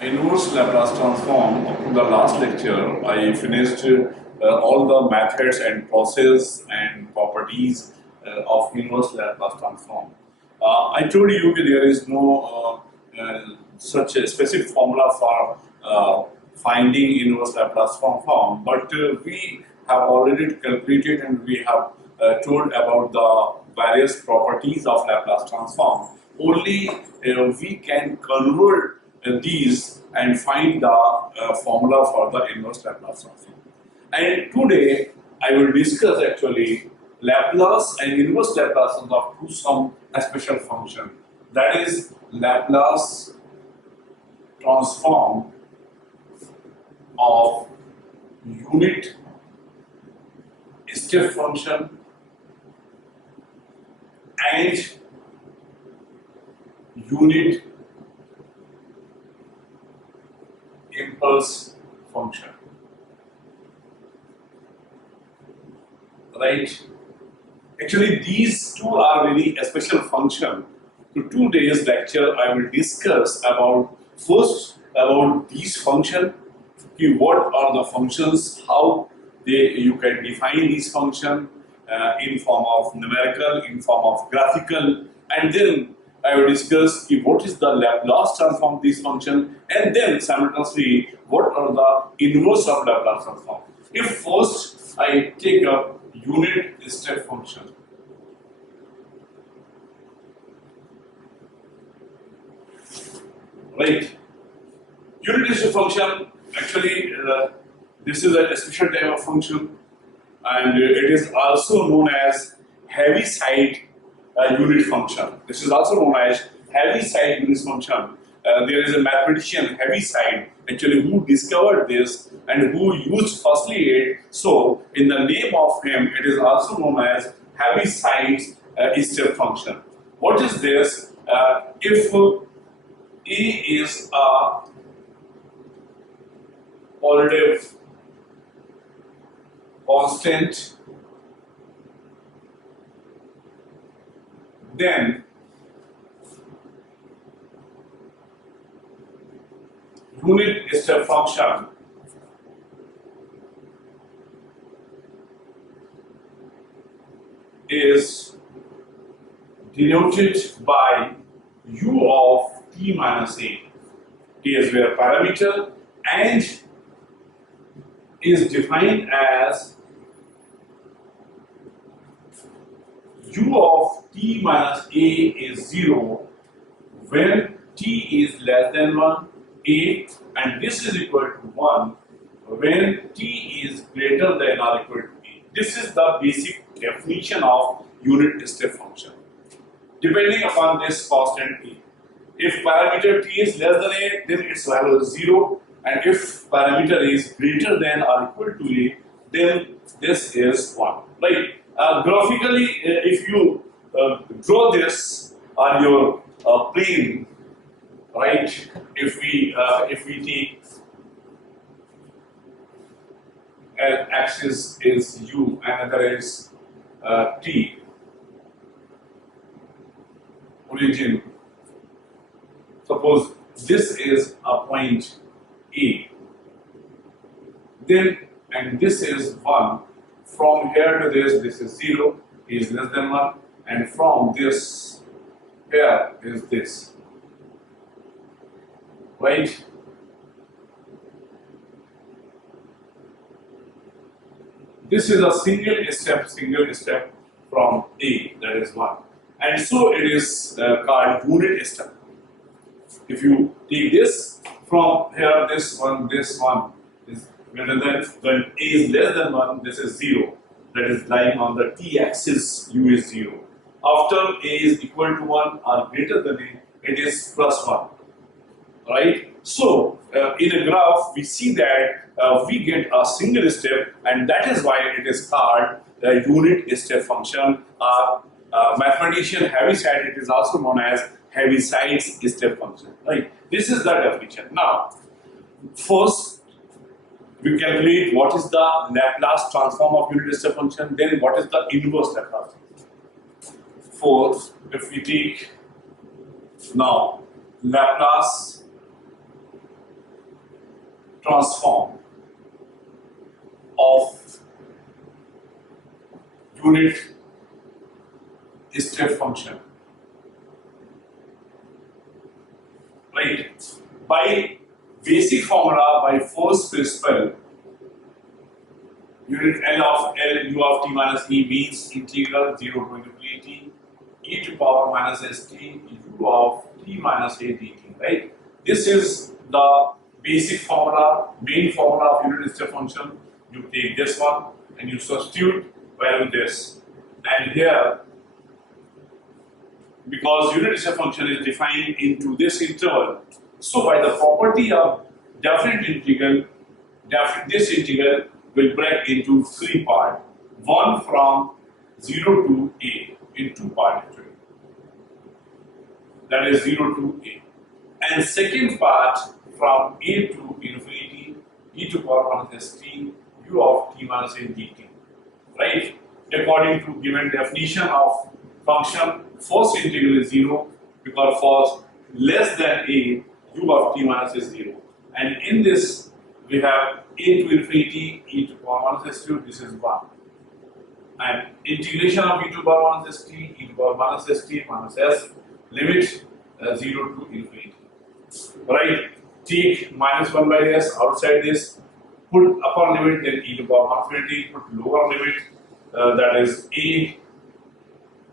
Inverse Laplace transform. Up to the last lecture, I finished all the methods and process and properties of inverse Laplace transform. I told you that there is no such a specific formula for finding inverse Laplace transform, but we have already calculated and we have told about the various properties of Laplace transform. Only we can convert these and find the formula for the inverse Laplace transform. And today I will discuss actually Laplace and inverse Laplace of some special function, that is Laplace transform of unit step function and unit impulse function, right? Actually, these two are really a special function. So today's lecture, I will discuss about first about these functions. What are the functions? How you can define these functions in form of numerical, in form of graphical, and then I will discuss what is the Laplace transform of this function, and then simultaneously what are the inverse of Laplace transform. If first I take up unit step function, right? Unit step function, actually this is a special type of function, and it is also known as Heaviside unit function. This is also known as Heaviside unit function. There is a mathematician Heaviside actually who discovered this and who used firstly it. So in the name of him, it is also known as Heaviside step function. What is this? If A is a positive constant, then unit step function is denoted by u of t minus a. T is where parameter and is defined as u of t minus a is 0 when t is less than 1, a, and this is equal to 1 when t is greater than or equal to a. This is the basic definition of unit step function. Depending upon this constant a, if parameter t is less than a, then its value is 0, and if parameter is greater than or equal to a, then this is 1. Right? Graphically, if you draw this on your plane, right? If we take axis is u and another is t, origin. Suppose this is a point A, then and this is 1. From here to this is 0, is less than 1, and from this here is this, right? This is a single step from A, that is 1, and so it is called unit step. If you take this from here, this one is greater than, when a is less than 1, this is 0. That is lying on the t-axis, u is 0. After a is equal to 1 or greater than a, it is plus 1. Right? So, in a graph, we see that we get a single step, and that is why it is called a unit step function. Mathematician Heaviside, it is also known as Heaviside step function. Right? This is the definition. Now, first, we calculate what is the Laplace transform of unit step function, then what is the inverse Laplace. Fourth, if we take now Laplace transform of unit step function, right? By basic formula, by first principle, unit L of L u of t minus e means integral 0 to infinity e to power minus st u of t minus a dt, right? This is the basic formula, main formula of unit step function. You take this one and you substitute value this, and here, because unit step function is defined into this interval, so by the property of definite integral, this integral will break into three parts. One from 0 to a in two parts actually. That is 0 to a. And second part from a to infinity e to power minus st u of t minus a dt. Right? According to given definition of function, first integral is 0 because for less than a, u of t minus is 0. And in this, we have a to infinity e to power minus st, this is 1. And integration of e to power minus st, e to power minus st minus s, limit 0 to infinity. Right? Take minus 1 by s outside this, put upper limit, then e to power infinity, put lower limit, that is a,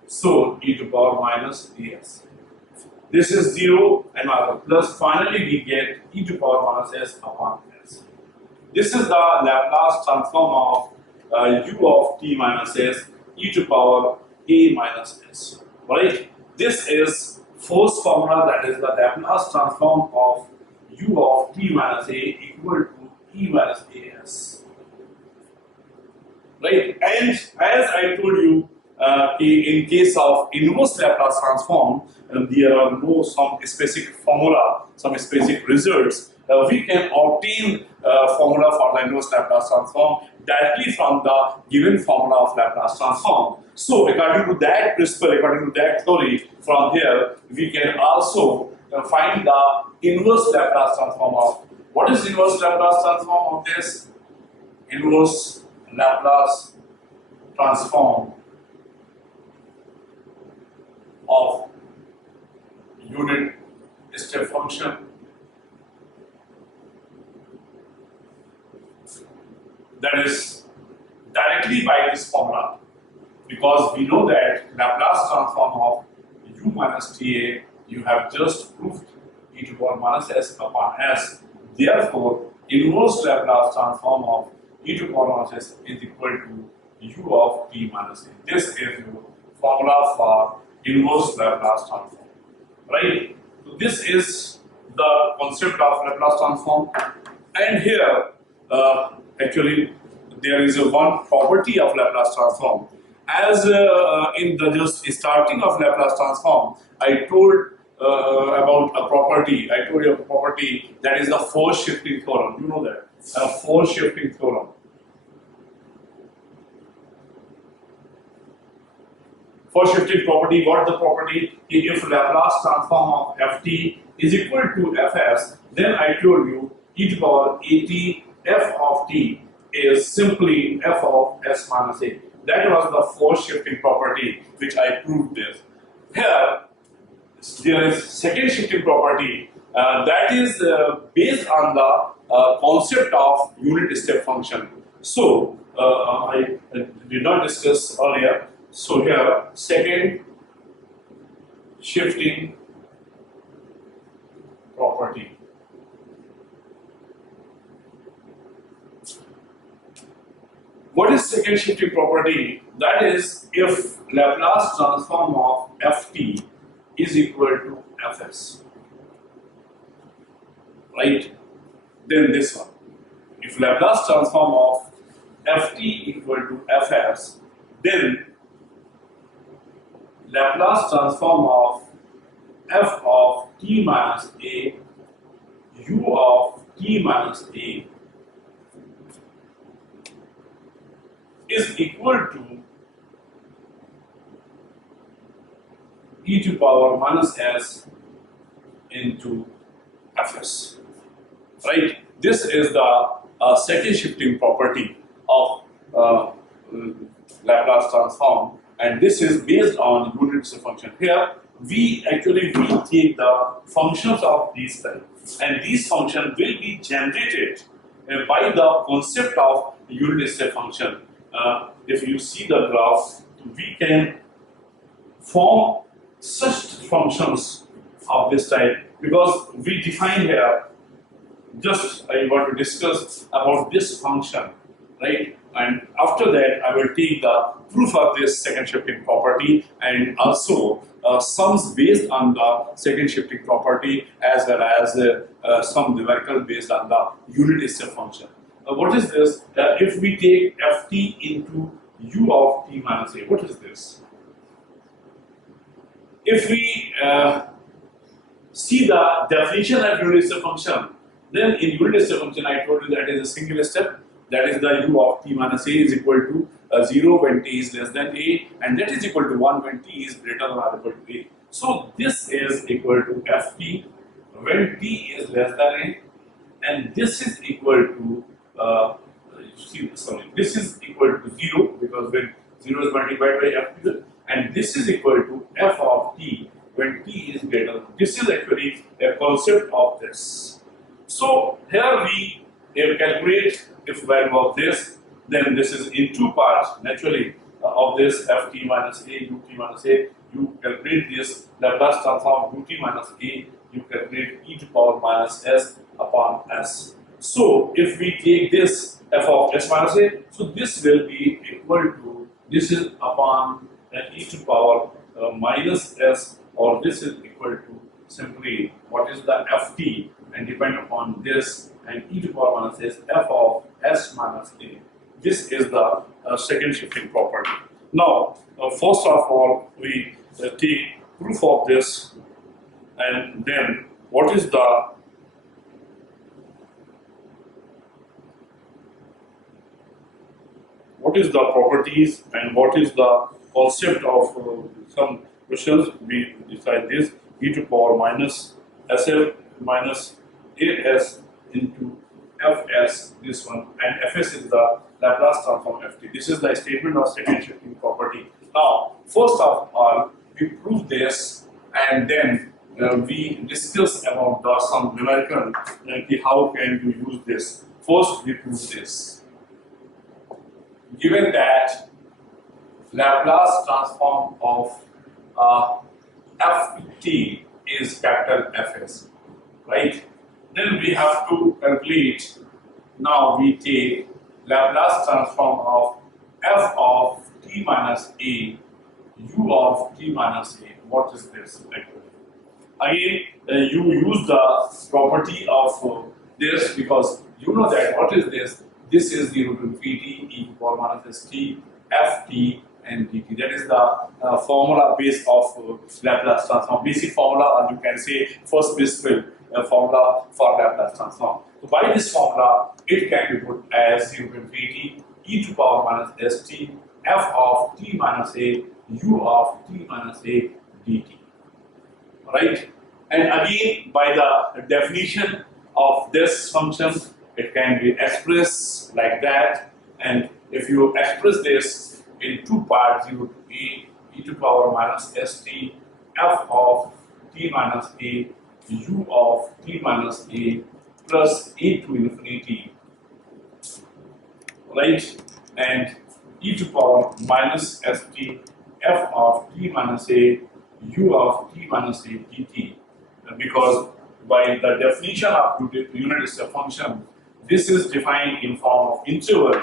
so e to power minus as. This is 0 and plus, finally we get e to power minus s upon s. This is the Laplace transform of u of t minus s e to power a minus s. Right? This is first formula, that is the Laplace transform of u of t minus a equal to e minus as. Right? And as I told you, in case of inverse Laplace transform, there are no some specific formula, some specific results. We can obtain formula for the inverse Laplace transform directly from the given formula of Laplace transform. So, according to that principle, according to that theory, from here we can also find the inverse Laplace transform of. What is inverse Laplace transform of this? Inverse Laplace transform of unit step function, that is directly by this formula, because we know that Laplace transform of u minus ta, you have just proved e to the power minus s upon s. Therefore, inverse Laplace transform of e to the power minus s is equal to u of t minus a. This is your formula for inverse Laplace transform. Right? So this is the concept of Laplace transform. And here, actually, there is a one property of Laplace transform. As in the just starting of Laplace transform, I told about a property. I told you a property that is the force shifting theorem. You know that force shifting theorem. Force shifting property. What the property? If Laplace transform of ft is equal to fs, then I told you e to the power at f of t is simply f of s minus a. That was the force shifting property which I proved this. Here, there is second shifting property that is based on the concept of unit step function. So, I did not discuss earlier. So here, second shifting property. What is second shifting property? That is, if Laplace transform of ft is equal to fs, right? Then this one. If Laplace transform of ft equal to fs, then Laplace transform of f of t minus a u of t minus a is equal to e to power minus s into fs, right? This is the second shifting property of Laplace transform, and this is based on unit step function. Here we take the functions of these types, and these functions will be generated by the concept of unit step function. If you see the graph, we can form such functions of this type because we define here. Just I want to discuss about this function, right? And after that, I will take the proof of this second shifting property and also sums based on the second shifting property as well as some numerical based on the unit step function. What is this? If we take ft into u of t minus a, what is this? If we see the definition of unit step function, then in unit step function I told you that is a single step, that is the u of t minus a is equal to 0 when t is less than a, and that is equal to 1 when t is greater than or equal to a. So this is equal to ft when t is less than a, and this is equal to this is equal to 0 because when 0 is multiplied by ft, and this is equal to f of t when t is greater. This is actually a concept of this. So here we calculate if value of this, then this is in two parts naturally of this ft minus a ut minus a. You calculate this Laplace transform ut minus a, you calculate e to power minus s upon s. So if we take this f of s minus a, so this will be equal to, this is upon e to power minus s, or this is equal to simply what is the ft, and depend upon this, and e to power minus s f of s minus a. This is the second shifting property. Now, first of all, we take proof of this, and then what is the properties and what is the concept of some questions. We decide this e to power minus sf minus as into fs, this one, and fs is the Laplace transform ft. This is the statement of second shifting property. Now, first of all, we prove this, and then we discuss about some numerical, how can you use this. First, we prove this. Given that Laplace transform of ft is capital Fs, right? Then we have to calculate. Now we take Laplace transform of f of t minus a, u of t minus a. What is this actually? Again, you use the property of this because you know that what is this? This is the root infinity e to power minus st ft and dt. That is the formula base of Laplace transform. Basic formula, or you can say first principle formula for Laplace transform. So by this formula, it can be put as 0 to infinity e to power minus st f of t minus a u of t minus a dt. Right? And again, by the definition of this function, it can be expressed like that. And if you express this in two parts, you would be e to power minus st f of t minus a u of t minus a plus a to infinity, right? And e to power minus st f of t minus a u of t minus a dt, because by the definition of unit step function, this is defined in form of interval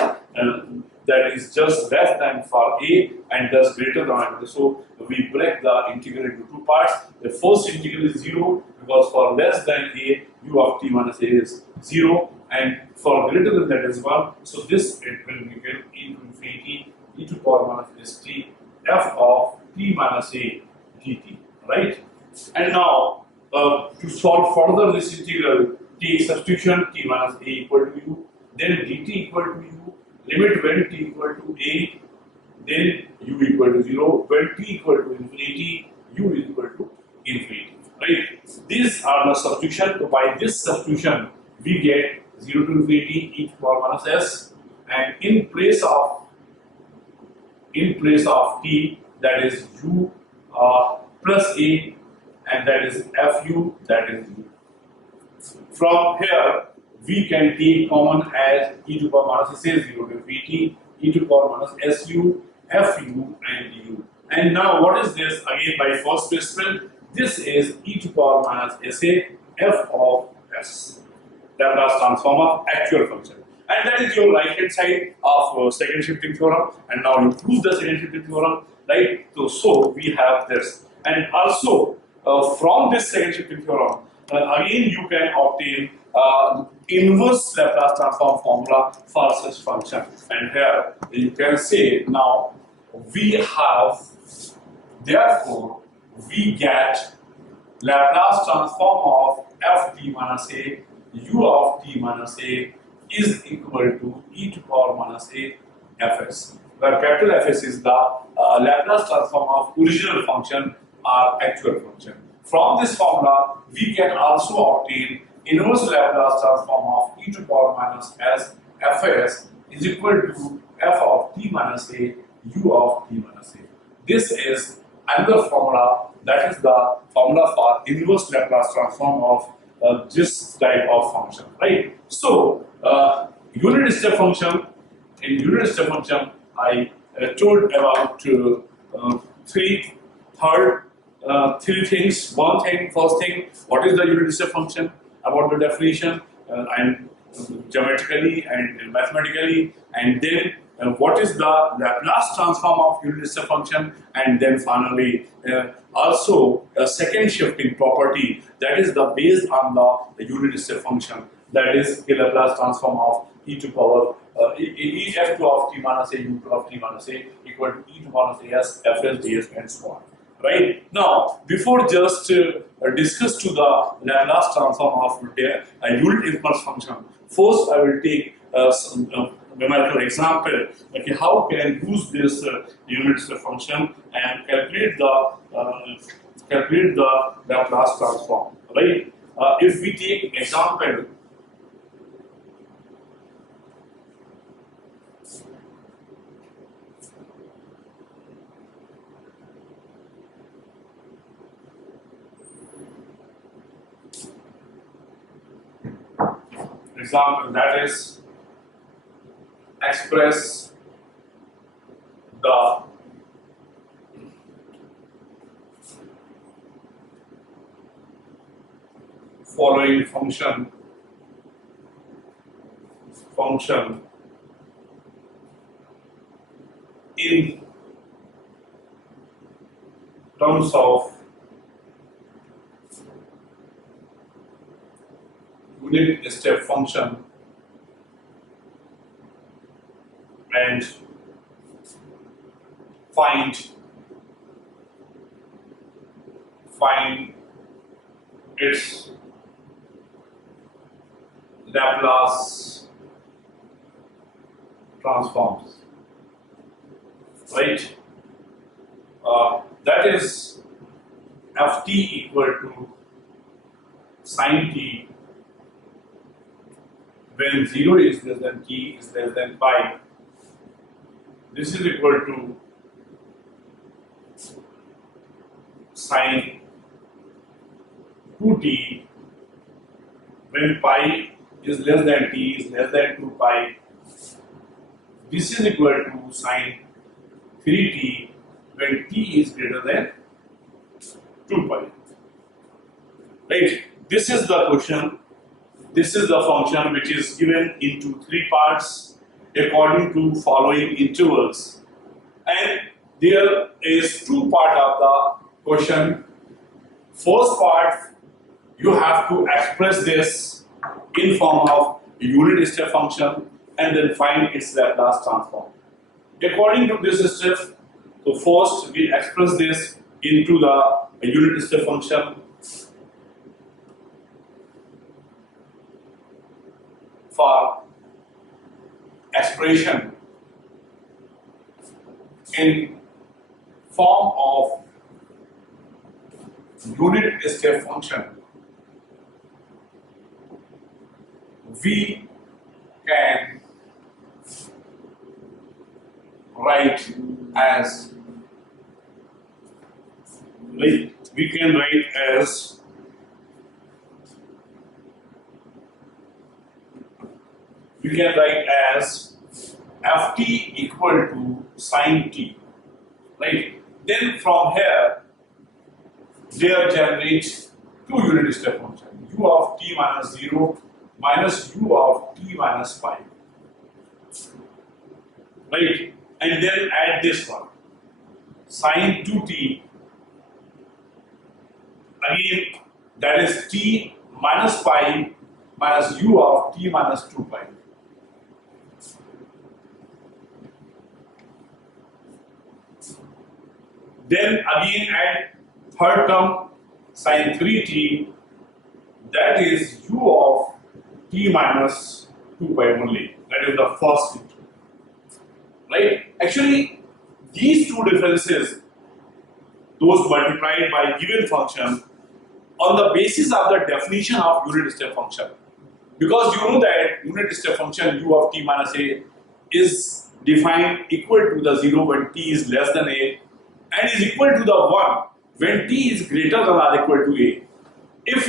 that is just less than for a and thus greater than. So we break the integral into two parts. The first integral is 0 because for less than a, u of t minus a is 0, and for greater than that is 1. So this it will become e to infinity e to power minus st f of t minus a dt, right? And now to solve further this integral, take substitution t minus a equal to u, then dt equal to u, limit when t equal to a, then u equal to 0, when t equal to infinity, u is equal to infinity, right? These are the substitution. So by this substitution, we get 0 to infinity e to power minus s, and in place of t, that is u plus a, and that is fu, that is u. From here, we can take common as e to power minus say 0 to infinity, e to power minus su, fu, and u. And now, what is this? Again, by first principle, this is e to power minus sa f of s, Laplace transform of actual function. And that is your right hand side of second shifting theorem. And now you prove the second shifting theorem, right? So we have this. And also, from this second shifting theorem, again you can obtain inverse Laplace transform formula for such function. And here you can say now we have, therefore we get Laplace transform of f t minus a u of t minus a is equal to e to power minus a fs, where capital Fs is the Laplace transform of original function or actual function. From this formula, we can also obtain inverse Laplace transform of e to power minus s fs is equal to f of t minus a u of t minus a. This is another formula, that is the formula for inverse Laplace transform of this type of function, right? So, unit step function. In unit step function, I told about three things. One thing, first thing, what is the unit step function? About the definition and geometrically and mathematically, and then what is the Laplace transform of unit step function, and then finally also a second shifting property, that is the based on the unit step function, that is the Laplace transform of e to power e f2 of t minus a u2 of t minus a equal to e to minus a s fs ds and so on. Right now, before just discuss to the Laplace transform of a unit impulse function, first I will take some numerical example. Okay, how can use this unit step function and calculate the Laplace transform. Right? If we take example. Example, that is express the following function in terms of unit step function and find its Laplace transforms, right? That is ft equal to sin t when 0 is less than t is less than pi. This is equal to sin 2t when pi is less than t is less than 2 pi. This is equal to sin 3t when t is greater than 2 pi. Right? This is the question. This is the function which is given into three parts according to following intervals. And there is two parts of the question. First part, you have to express this in form of a unit step function and then find its Laplace transform. According to this step, so first we express this into the unit step function for expression in form of unit step function. We can write as, right? We can write as ft equal to sine t, right? Then from here, there generates two unit step function, u of t minus 0 minus u of t minus pi, right? And then add this one, sine 2t, again that is t minus pi minus u of t minus 2 pi. Then again add third term, sine 3t, that is u of t minus 2 pi only. That is the first integral, right? Actually, these two differences, those multiplied by given function, on the basis of the definition of unit step function, because you know that unit step function u of t minus a is defined equal to the 0 when t is less than a and is equal to the 1 when t is greater than or equal to a. If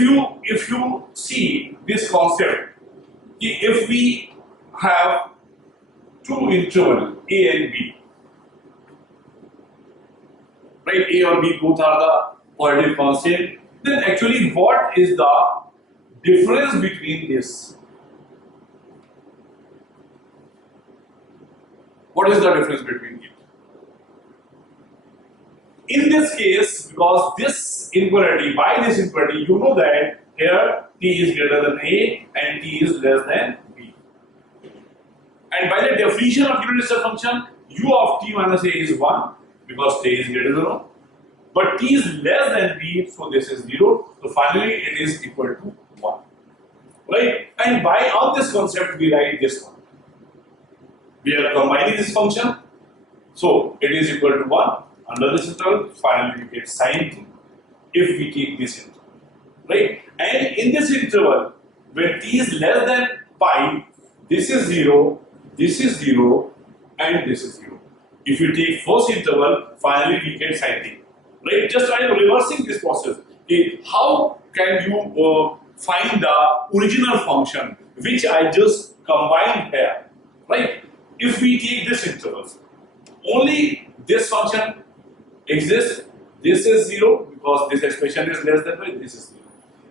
you see this concept, if we have two intervals a and b, right? A or b both are the positive constant. Then actually, what is the difference between this? What is the difference between it? In this case, because this inequality, by this inequality, you know that here t is greater than a and t is less than b. And by the definition of unit step function, u of t minus a is 1 because t is greater than 1. But t is less than b, so this is 0. So finally, it is equal to 1. Right? And by on this concept, we write this one. We are combining this function, so it is equal to 1. Under this interval, finally we get sine t if we take this interval, right? And in this interval, when t is less than pi, this is 0, this is 0, and this is 0. If you take first interval, finally we get sine t, right? Just I am reversing this process. Okay, how can you find the original function which I just combined here, right? If we take this interval, only this function exists. This is 0 because this expression is less than pi, this is 0.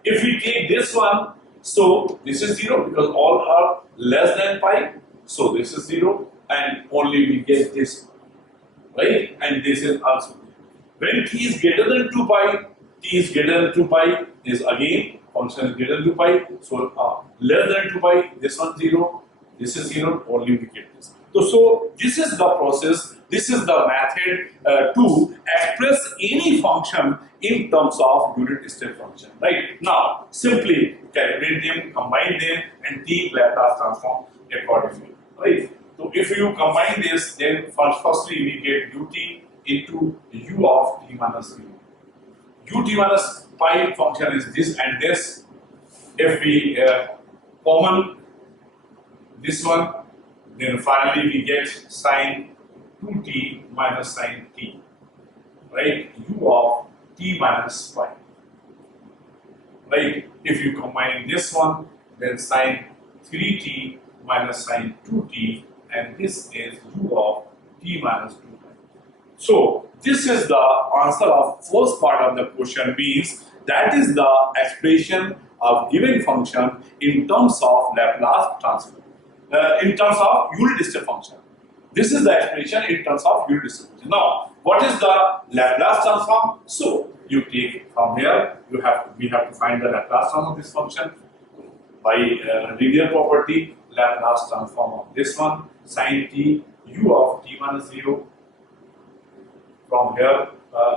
If we take this one, so this is 0 because all are less than pi, so this is 0, and only we get this one, right? And this is also 0. When t is greater than 2 pi, t is greater than 2 pi, is again function is greater than 2 pi, so less than 2 pi, this one 0, this is 0, only we get this. So this is the process, this is the method to express any function in terms of unit step function, right? Now, simply calculate them, combine them, and take Laplace transform accordingly, right? So if you combine this, then firstly we get ut into u of t minus 0. Ut minus pi function is this and this. If we common this one, then finally we get sine 2t minus sine t, right? U of t minus pi, right? If you combine this one, then sine 3t minus sine 2t, and this is u of t minus 2 pi. So this is the answer of first part of the question, means that is the expression of given function in terms of Laplace transform. In terms of unit step function. This is the expression in terms of unit step function. Now, what is the Laplace transform? So, you take from here, we have to find the Laplace transform of this function by linear property, Laplace transform of this one, sine t, u of t minus 0. From here,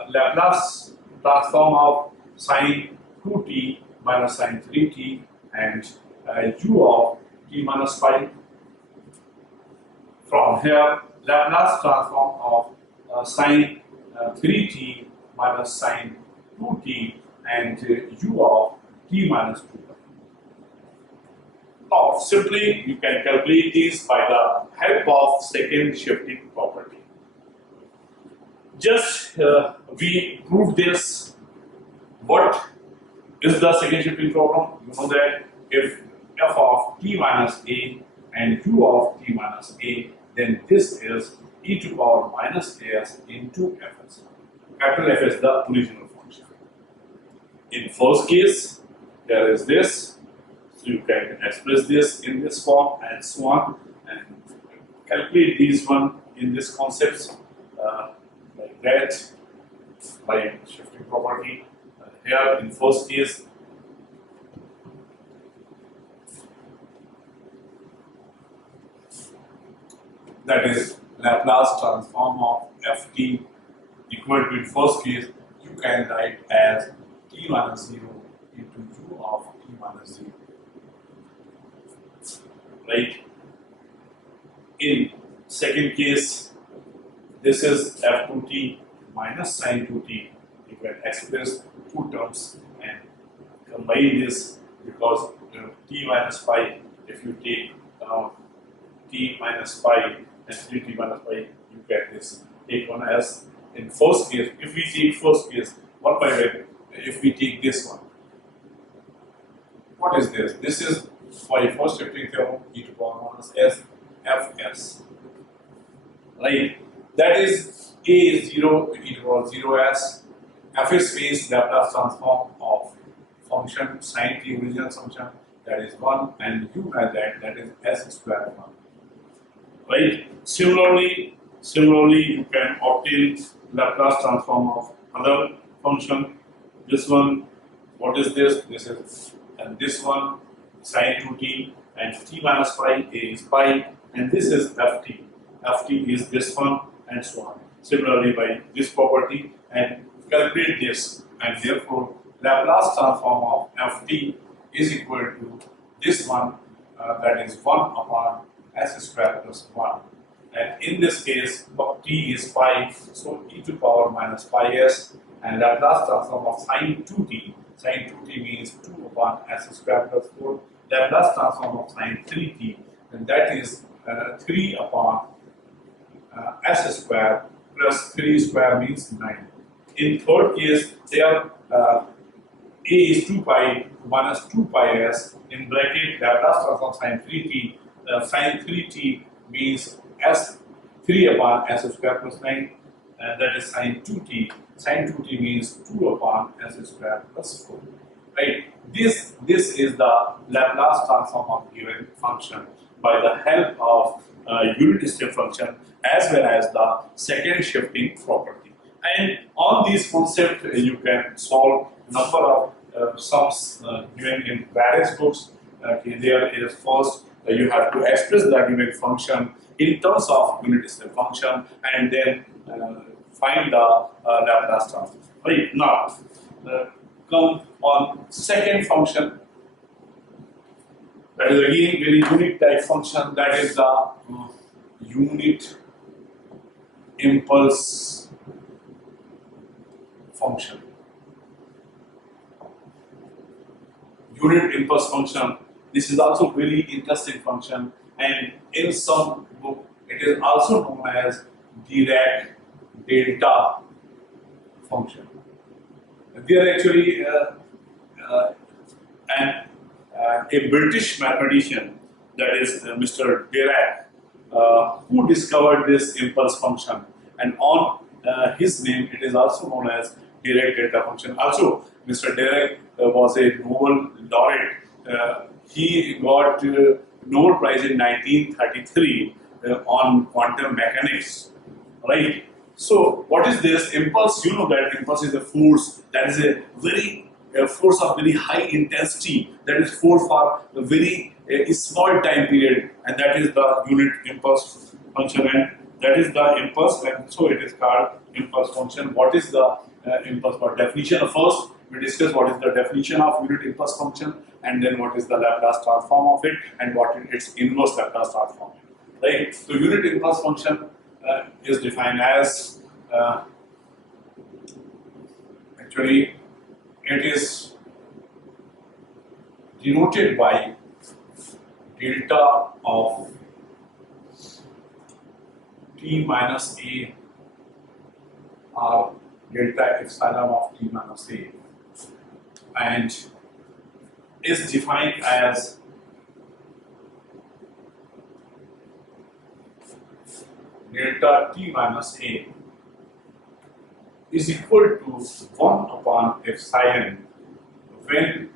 Laplace transform of sine 2t minus sine 3t and u of t minus pi. From here, Laplace transform of sine 3t minus sine 2t and u of t minus 2 pi. Now, simply you can calculate these by the help of second shifting property. Just we proved this. What is the second shifting problem? You know that if f of t minus a and u of t minus a, then this is e to power minus as into fs. Capital F is the original function. In first case, there is this, so you can express this in this form and so on, and calculate these one in this concepts like that by shifting property. Here in first case, that is Laplace transform of ft equal to, in first case, you can write as t minus 0 into u of t minus 0. Right? In second case, this is f2t minus sin 2t. You can express two terms and combine this, because t minus pi, if you take t minus pi and 3t minus pi, you get this. Take one as in first case. If we take first case 1 by n, if we take this one, what is this? This is by first shifting theorem, e to power minus s fs. Right? That is a is 0, e to power 0s. Fs means Laplace transform of function sin t original function, that is 1, and u has that is s square 1. Right? Similarly, you can obtain Laplace transform of other function. This one, what is this? This is, and this one sin 2t and t minus pi, a is pi, and this is ft. Ft is this one, and so on. Similarly, by this property, and calculate this, and therefore Laplace transform of ft is equal to this one, that is 1 upon s square plus 1. And in this case, t is pi, so e to power minus pi s, and Laplace transform of sin 2t. Sin 2t means 2 upon s square plus 4. Laplace transform of sin 3t, and that is 3 upon s square plus 3 square means 9. In third case, there a is 2 pi minus 2 pi s in bracket Laplace transform sin 3t. Sin 3t means s 3 upon s square plus 9, and that is sin 2t. Sin 2t means 2 upon s square plus 4. Right? This is the Laplace transform of given function by the help of unit step function as well as the second shifting property. And on these concepts, you can solve number of sums given in various books. There is first you have to express the given function in terms of unit step function, and then find the Laplace transform. Right, now come on second function. That is again very unique type function. That is the unit impulse function. Unit impulse function. This is also very interesting function, and in some book it is also known as Dirac delta function. There actually a British mathematician, that is Mr. Dirac, who discovered this impulse function, and on his name it is also known as Dirac delta function. Also, Mr. Dirac was a Nobel laureate. He got Nobel Prize in 1933 on quantum mechanics, right? So, what is this impulse? You know that impulse is a force that is a force of very high intensity, that is force for a very small time period, and that is the unit impulse function, and that is the impulse, and so it is called impulse function. What is the impulse for definition? First, we discuss what is the definition of unit impulse function, and then what is the Laplace transform of it, and what is its inverse Laplace transform. Right? So, unit impulse function is defined as actually it is denoted by delta of t minus a or delta epsilon of t minus a, and is defined as delta t minus a is equal to 1 upon epsilon when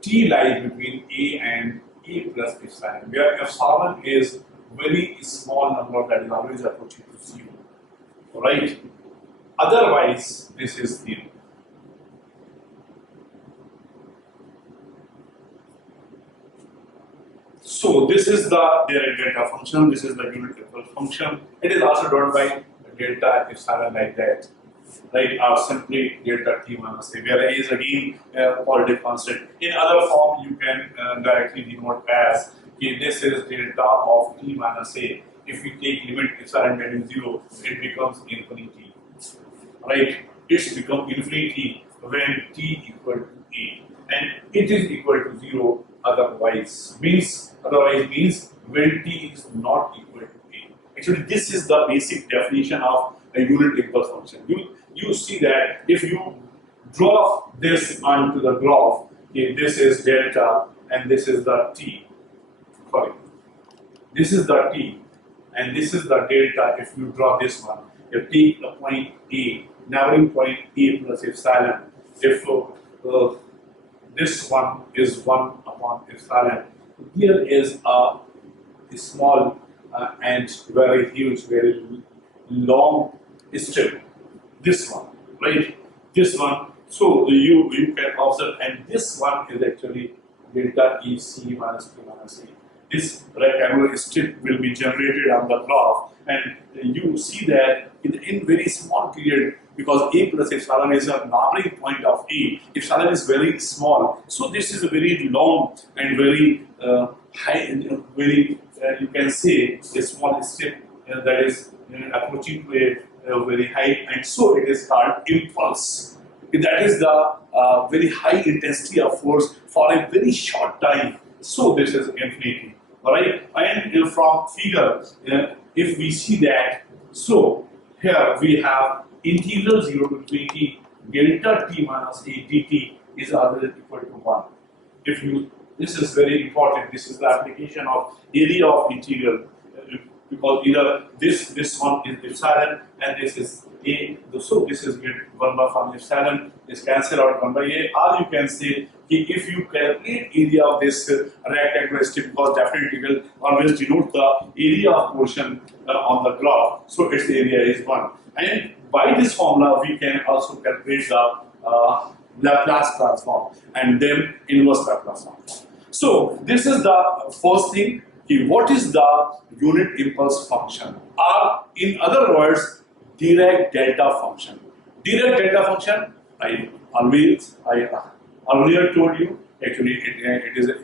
t lies between a and a plus epsilon, where epsilon is very small number that is always approaching to 0, right? Otherwise, this is 0. So this is the direct delta function, this is the unit impulse function. It is also done by delta epsilon like that, right? Or simply delta t minus a, where a is again positive constant. In other form, you can directly denote as this is delta of t minus a. If we take limit epsilon tending 0, it becomes infinity, right? It's become infinity when t equal to a, and it is equal to 0 otherwise means when t is not equal to a. Actually, this is the basic definition of a unit impulse function. You see that if you draw this onto the graph, okay, this is delta and this is the t. Sorry, this is the t and this is the delta. If you draw this one, you take the point A, neighboring point A plus epsilon. If this one is 1 upon epsilon, here is a small and very huge, very long strip. This one, right? This one. So you can observe, and this one is actually delta EC minus Q minus A. This rectangular strip will be generated on the graph, and you see that in very small period, because A plus epsilon is a neighboring point of A, epsilon is very small, so this is a very long and very high, very you can say a small strip that is approaching to a very high, and so it is called impulse. That is the very high intensity of force for a very short time. So this is infinity, alright? And from figure, if we see that, so here we have integral 0 to 3t delta t minus a dt is always equal to 1. If you, this is very important. This is the application of area of integral, because either this one is epsilon and this is a, so this is 1 by from epsilon is cancelled out 1 by a, or you can say if you calculate area of this rectangular strip, because definitely will always denote the area of portion on the graph, so its area is 1. And by this formula we can also calculate the Laplace transform and then inverse Laplace transform. So this is the first thing. What is the unit impulse function, or in other words, Dirac delta function? Dirac delta function, I earlier told you, actually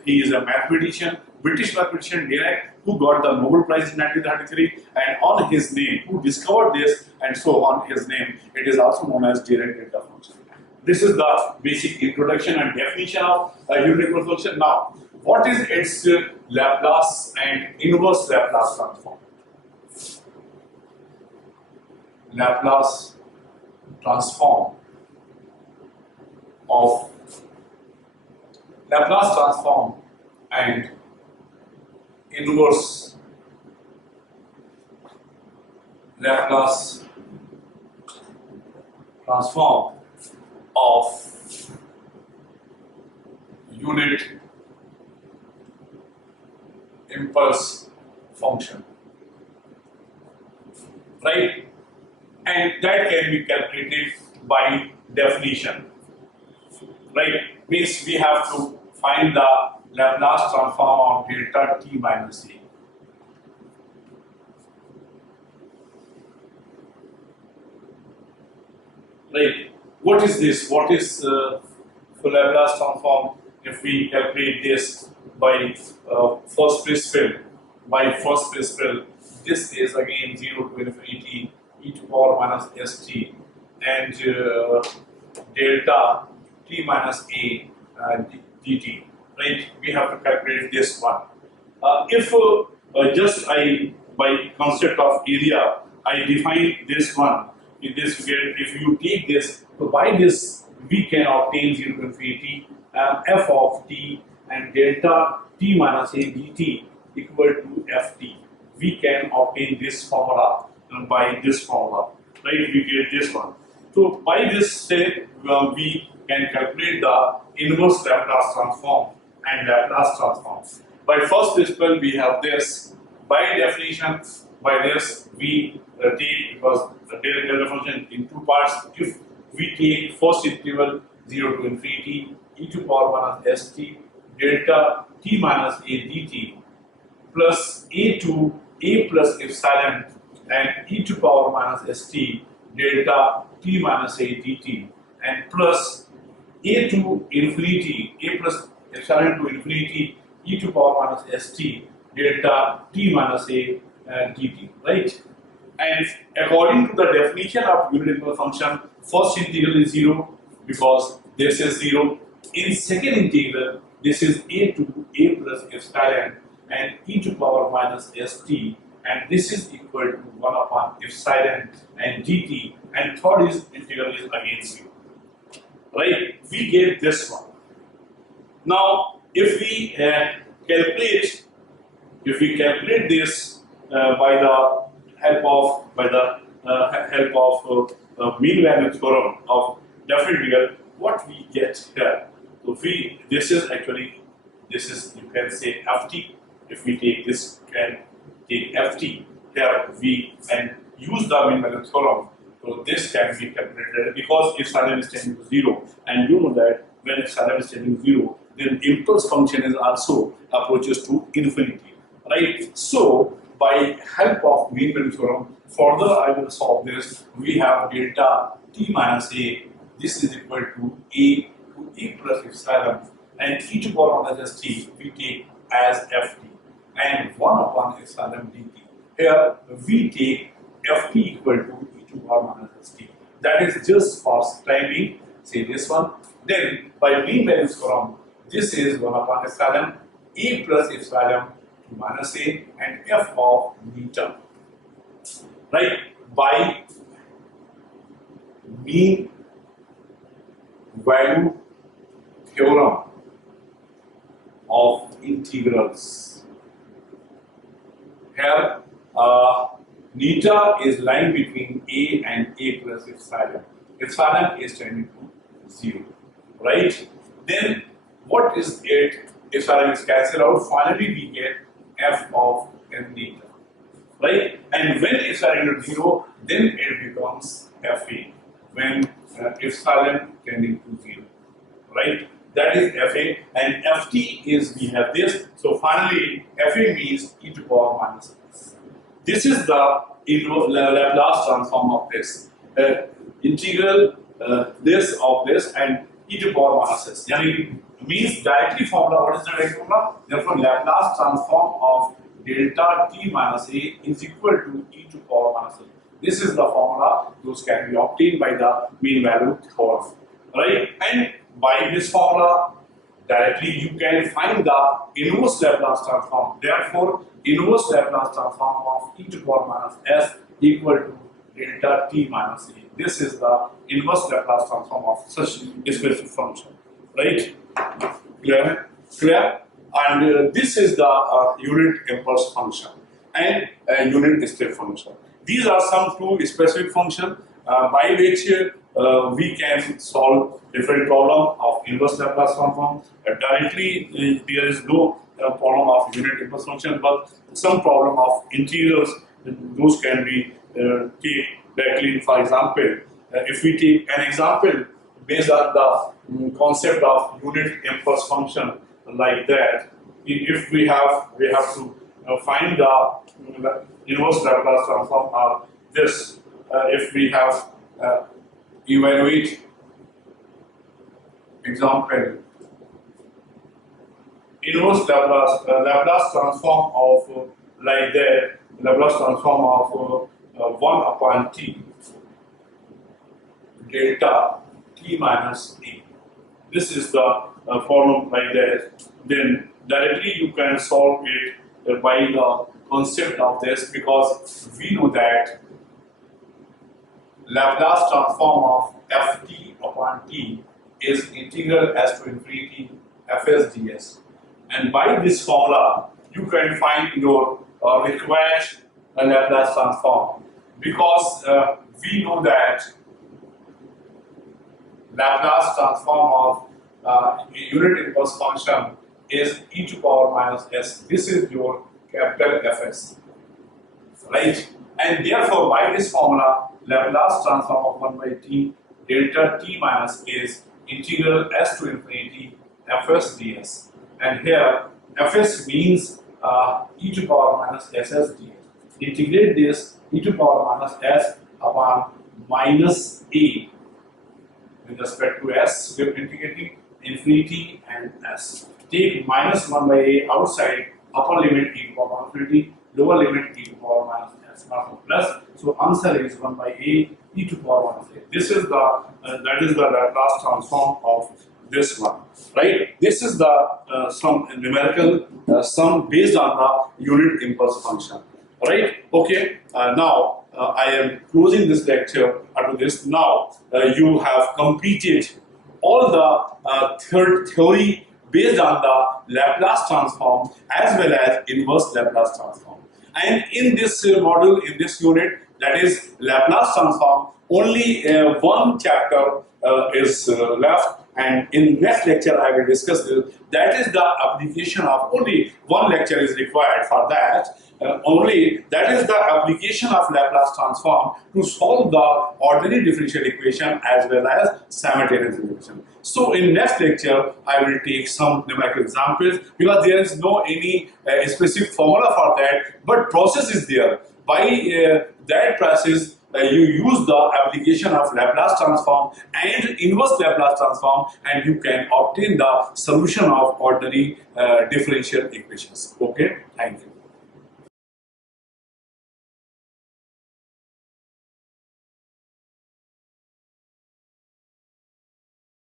he is a mathematician, British mathematician Dirac, who got the Nobel Prize in 1933, and on his name, who discovered this, and so on his name, it is also known as Dirac delta function. This is the basic introduction and definition of a unit impulse function. Now, what is its Laplace and inverse Laplace transform? Laplace transform of Laplace transform and inverse Laplace transform of unit impulse function, right? And that can be calculated by definition, right? Means we have to find the Laplace transform of delta t minus a. Right? What is this? What is the Laplace transform if we calculate this by first principle? By first principle, this is again 0 to infinity e to power minus st, and delta t minus a dt. Right? We have to calculate this one. If just I, by concept of area, I define this one, in this figure, if you take this, so by this we can obtain 0 to infinity f of t and delta t minus a dt equal to ft. We can obtain this formula by this formula, right? We get this one. So by this say we can calculate the inverse Laplace transform and Laplace transform. By first principle we have this. By definition, by this we take, because the delta function in two parts. If we take first interval 0 to infinity e to power minus st delta t minus a dt plus a to a plus epsilon and e to power minus st delta t minus a dt and plus a to infinity, a plus epsilon to infinity e to power minus st delta t minus a dt, right? And according to the definition of unit impulse function, first integral is 0 because this is 0. In second integral, this is a to a plus epsilon and e to power minus st, and this is equal to 1 upon epsilon and dt, and third is integral is again 0. Right? We get this one. Now, if we calculate this by the help of mean value theorem of definite integral, what we get here? So this is you can say ft. If we take this, can take ft here, we and use the mean value theorem. So this can be calculated because epsilon is tending to 0, and you know that when epsilon is tending to 0, then impulse function is also approaches to infinity, right? So by help of mean value theorem, further I will solve this. We have delta t minus a. This is equal to a plus epsilon, and e to power minus st we take as ft, and 1 upon epsilon dt. Here we take ft equal to e to power minus st. That is just for timing. Say this one. Then by mean value theorem, this is 1 upon epsilon a plus epsilon to minus a and f of meter. Right? By mean value theorem of integrals. Here, neta is lying between a and a plus epsilon. Epsilon is tending to 0, right? Then what is it? Epsilon is cancelled out. Finally, we get f of n neta, right? And when epsilon is 0, then it becomes fa. When epsilon tending to 0, right? That is fa, and ft is we have this. So finally, fa means e to power minus s. This is the Laplace transform of this integral this of this and e to power minus s. Yani means directly formula. What is the direct formula? Therefore, Laplace transform of delta t minus a is equal to e to power minus a. This is the formula. Those can be obtained by the mean value theorem, right? And by this formula, directly you can find the inverse Laplace transform. Therefore, inverse Laplace transform of e to power minus s equal to delta t minus a. This is the inverse Laplace transform of such a specific function, right? Clear? Clear? And this is the unit impulse function and unit step function. These are some two specific functions by which we can solve different problem of inverse Laplace transform. Directly, there is no problem of unit impulse function, but some problem of integrals, those can be taken directly. For example, if we take an example based on the concept of unit impulse function like that, if we have to find the inverse Laplace transform of this. If we have evaluate example inverse Laplace transform of like that, Laplace transform of 1 upon t delta t minus a. This is the problem like that. Then directly you can solve it by the concept of this, because we know that Laplace transform of ft upon t is integral s to infinity fs ds, and by this formula you can find your required Laplace transform, because we know that Laplace transform of unit impulse function is e to power minus s. This is your capital Fs, right? And therefore, by this formula, Laplace transform of 1 by t delta t minus is integral s to infinity fs ds. And here, fs means e to power minus ss ds. Integrate this e to power minus s upon minus a with respect to s. We are integrating infinity and s. Take minus 1 by a outside, upper limit e to power infinity, lower limit e to power minus s, not plus. So answer is 1 by a e to power minus a. This is the that is the Laplace transform of this one, right? This is the some numerical sum based on the unit impulse function, right? Okay. Now I am closing this lecture to this. Now you have completed all the theory based on the Laplace transform as well as inverse Laplace transform. And in this module, in this unit, that is Laplace transform, only one chapter is left, and in next lecture I will discuss this. That is the application of, only one lecture is required for that. Only that is the application of Laplace transform to solve the ordinary differential equation as well as simultaneous equation. So in next lecture I will take some numerical examples, because there is no any specific formula for that, but process is there. By that process you use the application of Laplace transform and inverse Laplace transform, and you can obtain the solution of ordinary differential equations. Okay.